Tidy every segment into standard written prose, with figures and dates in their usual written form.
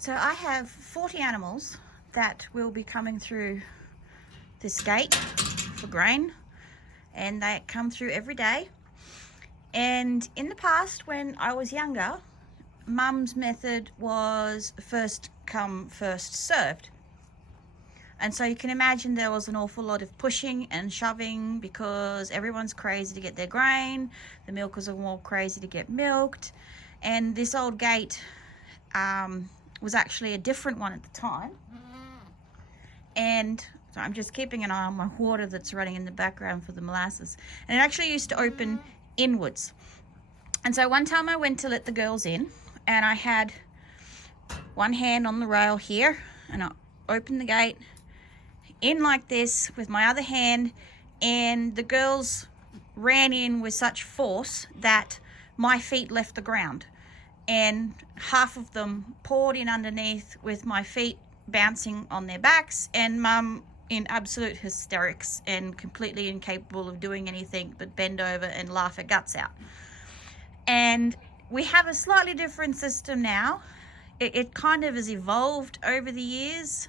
So I have 40 animals that will be coming through this gate for grain, and they come through every day. And in the past, when I was younger, Mum's method was first come, first served. And so you can imagine there was an awful lot of pushing and shoving because everyone's crazy to get their grain. The milkers are all crazy to get milked. And this old gate was actually a different one at the time. And so I'm just keeping an eye on my water that's running in the background for the molasses. And it actually used to open inwards. And so one time I went to let the girls in, and I had one hand on the rail here, and I opened the gate in like this with my other hand, and the girls ran in with such force that my feet left the ground, and half of them poured in underneath with my feet bouncing on their backs, and Mum in absolute hysterics and completely incapable of doing anything but bend over and laugh her guts out. And we have a slightly different system now. It kind of has evolved over the years.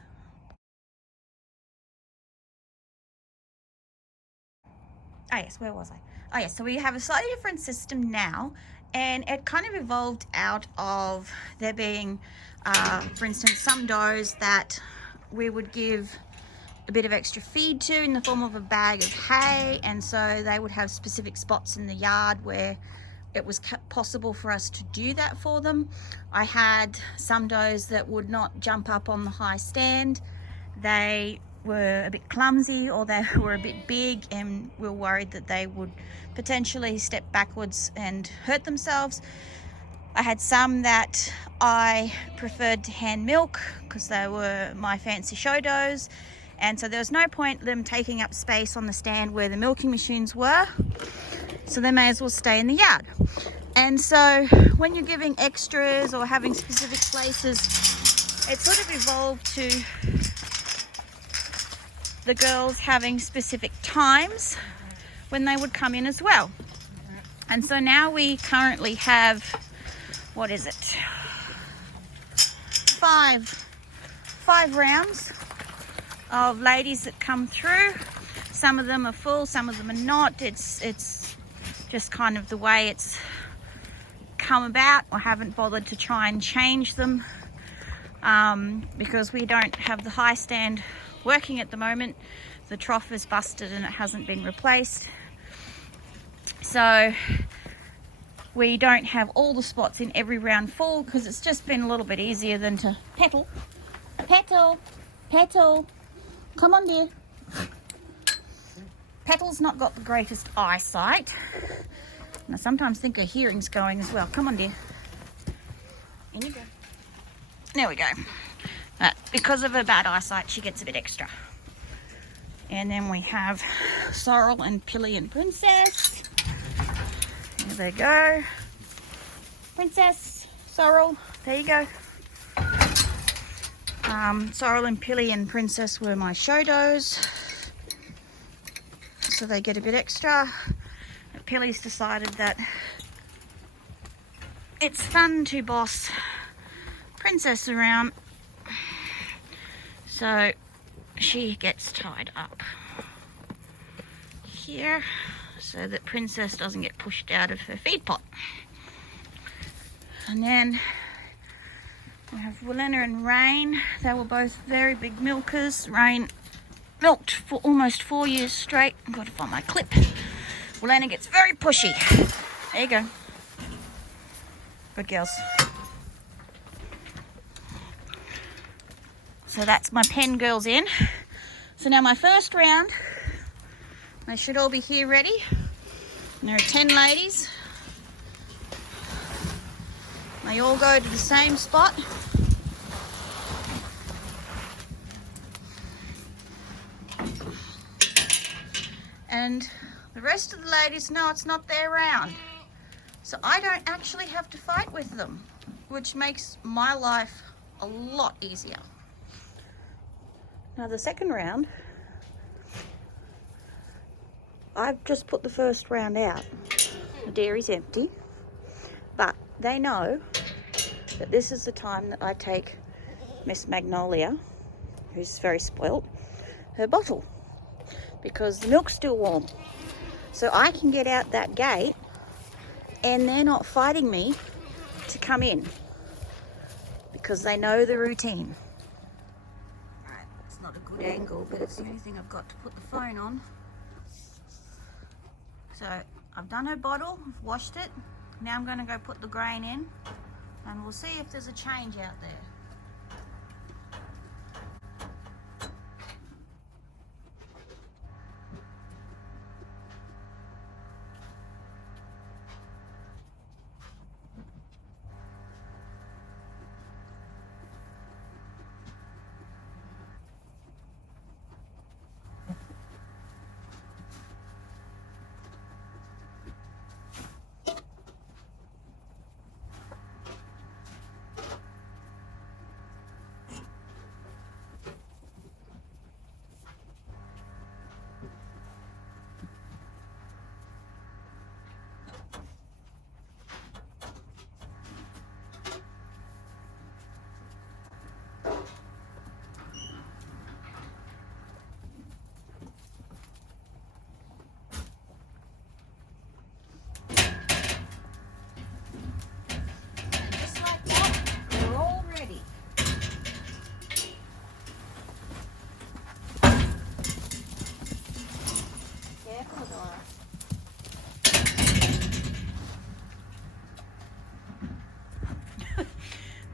Oh yes, where was I? Oh yes, so we have a slightly different system now, and it kind of evolved out of there being, for instance, some does that we would give a bit of extra feed to in the form of a bag of hay, and so they would have specific spots in the yard where it was possible for us to do that for them. I had some does that would not jump up on the high stand. They were a bit clumsy, or they were a bit big, and we were worried that they would potentially step backwards and hurt themselves. I had some that I preferred to hand milk because they were my fancy show does, and so there was no point them taking up space on the stand where the milking machines were, so they may as well stay in the yard. And so when you're giving extras or having specific places, it sort of evolved to the girls having specific times when they would come in as well. And so now we currently have, what is it, five rounds of ladies that come through. Some of them are full, some of them are not. It's just kind of the way it's come about. I haven't bothered to try and change them because we don't have the high stand working at the moment. The trough is busted and it hasn't been replaced, so we don't have all the spots in every round full, because it's just been a little bit easier than to petal, come on dear. Petal's not got the greatest eyesight, and I sometimes think her hearing's going as well. Come on dear, in you go. There we go. Because of her bad eyesight, she gets a bit extra. And then we have Sorrel and Pilly and Princess. There they go. Princess, Sorrel, there you go. Sorrel and Pilly and Princess were my show does, so they get a bit extra. Pilly's decided that it's fun to boss Princess around, so she gets tied up here so that Princess doesn't get pushed out of her feed pot. And then we have Willena and Rain. They were both very big milkers. Rain milked for almost 4 years straight. I've got to find my clip. Willena gets very pushy. There you go. Good girls. So that's my pen girls in. So now my first round, they should all be here ready. And there are 10 ladies. They all go to the same spot. And the rest of the ladies know it's not their round. So I don't actually have to fight with them, which makes my life a lot easier. Now the second round, I've just put the first round out. The dairy's empty, but they know that this is the time that I take Miss Magnolia, who's very spoilt, her bottle because the milk's still warm. So I can get out that gate and they're not fighting me to come in because they know the routine. Right, it's not a good angle, but it's the only thing I've got to put the phone on. So I've done her bottle, I've washed it. Now I'm going to go put the grain in and we'll see if there's a change out there.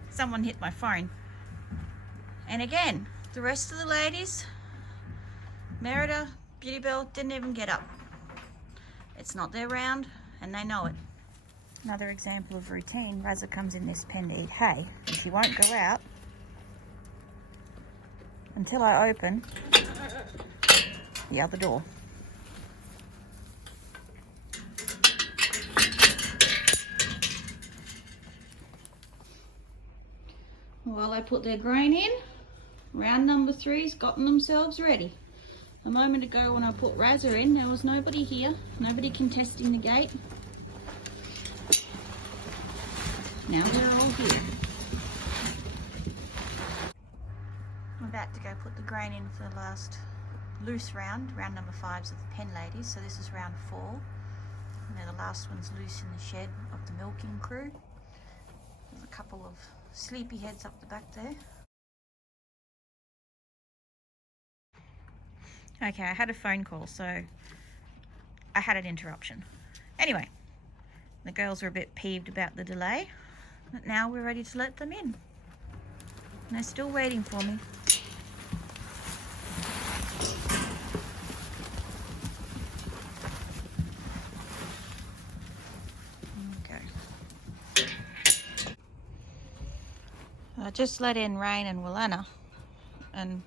Someone hit my phone. And again, the rest of the ladies, Merida, Beauty Bell, didn't even get up. It's not their round and they know it. Another example of routine, Razza comes in this pen to eat hay and she won't go out until I open the other door. While I put their grain in, round number 3's gotten themselves ready. A moment ago when I put Razza in, there was nobody here, nobody contesting the gate. Now they're all here. I'm about to go put the grain in for the last loose round number 5's of the pen ladies. So this is round 4. And they're the last ones loose in the shed of the milking crew. There's a couple of sleepy heads up the back there. Okay, I had a phone call, so I had an interruption. Anyway, the girls are a bit peeved about the delay, but now we're ready to let them in. And they're still waiting for me. I just let in Rain and Willana, and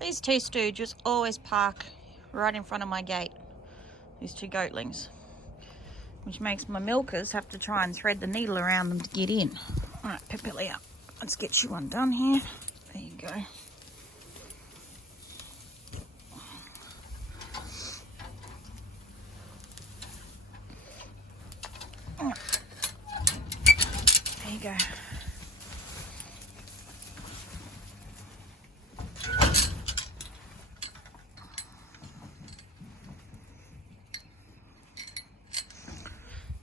these two stooges always park right in front of my gate, these two goatlings, which makes my milkers have to try and thread the needle around them to get in. Alright, Pepelia, let's get you one done here. There you go. There you go.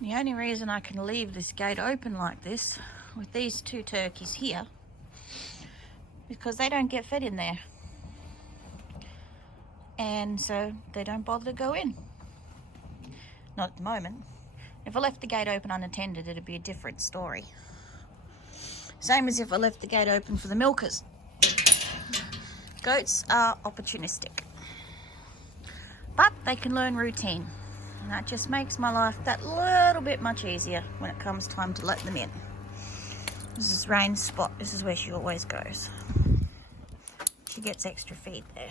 The only reason I can leave this gate open like this with these two turkeys here is because they don't get fed in there, and so they don't bother to go in. Not at the moment. If I left the gate open unattended, it'd be a different story. Same as if I left the gate open for the milkers. Goats are opportunistic, but they can learn routine. And that just makes my life that little bit much easier when it comes time to let them in. This is Rain's spot. This is where she always goes. She gets extra feed there.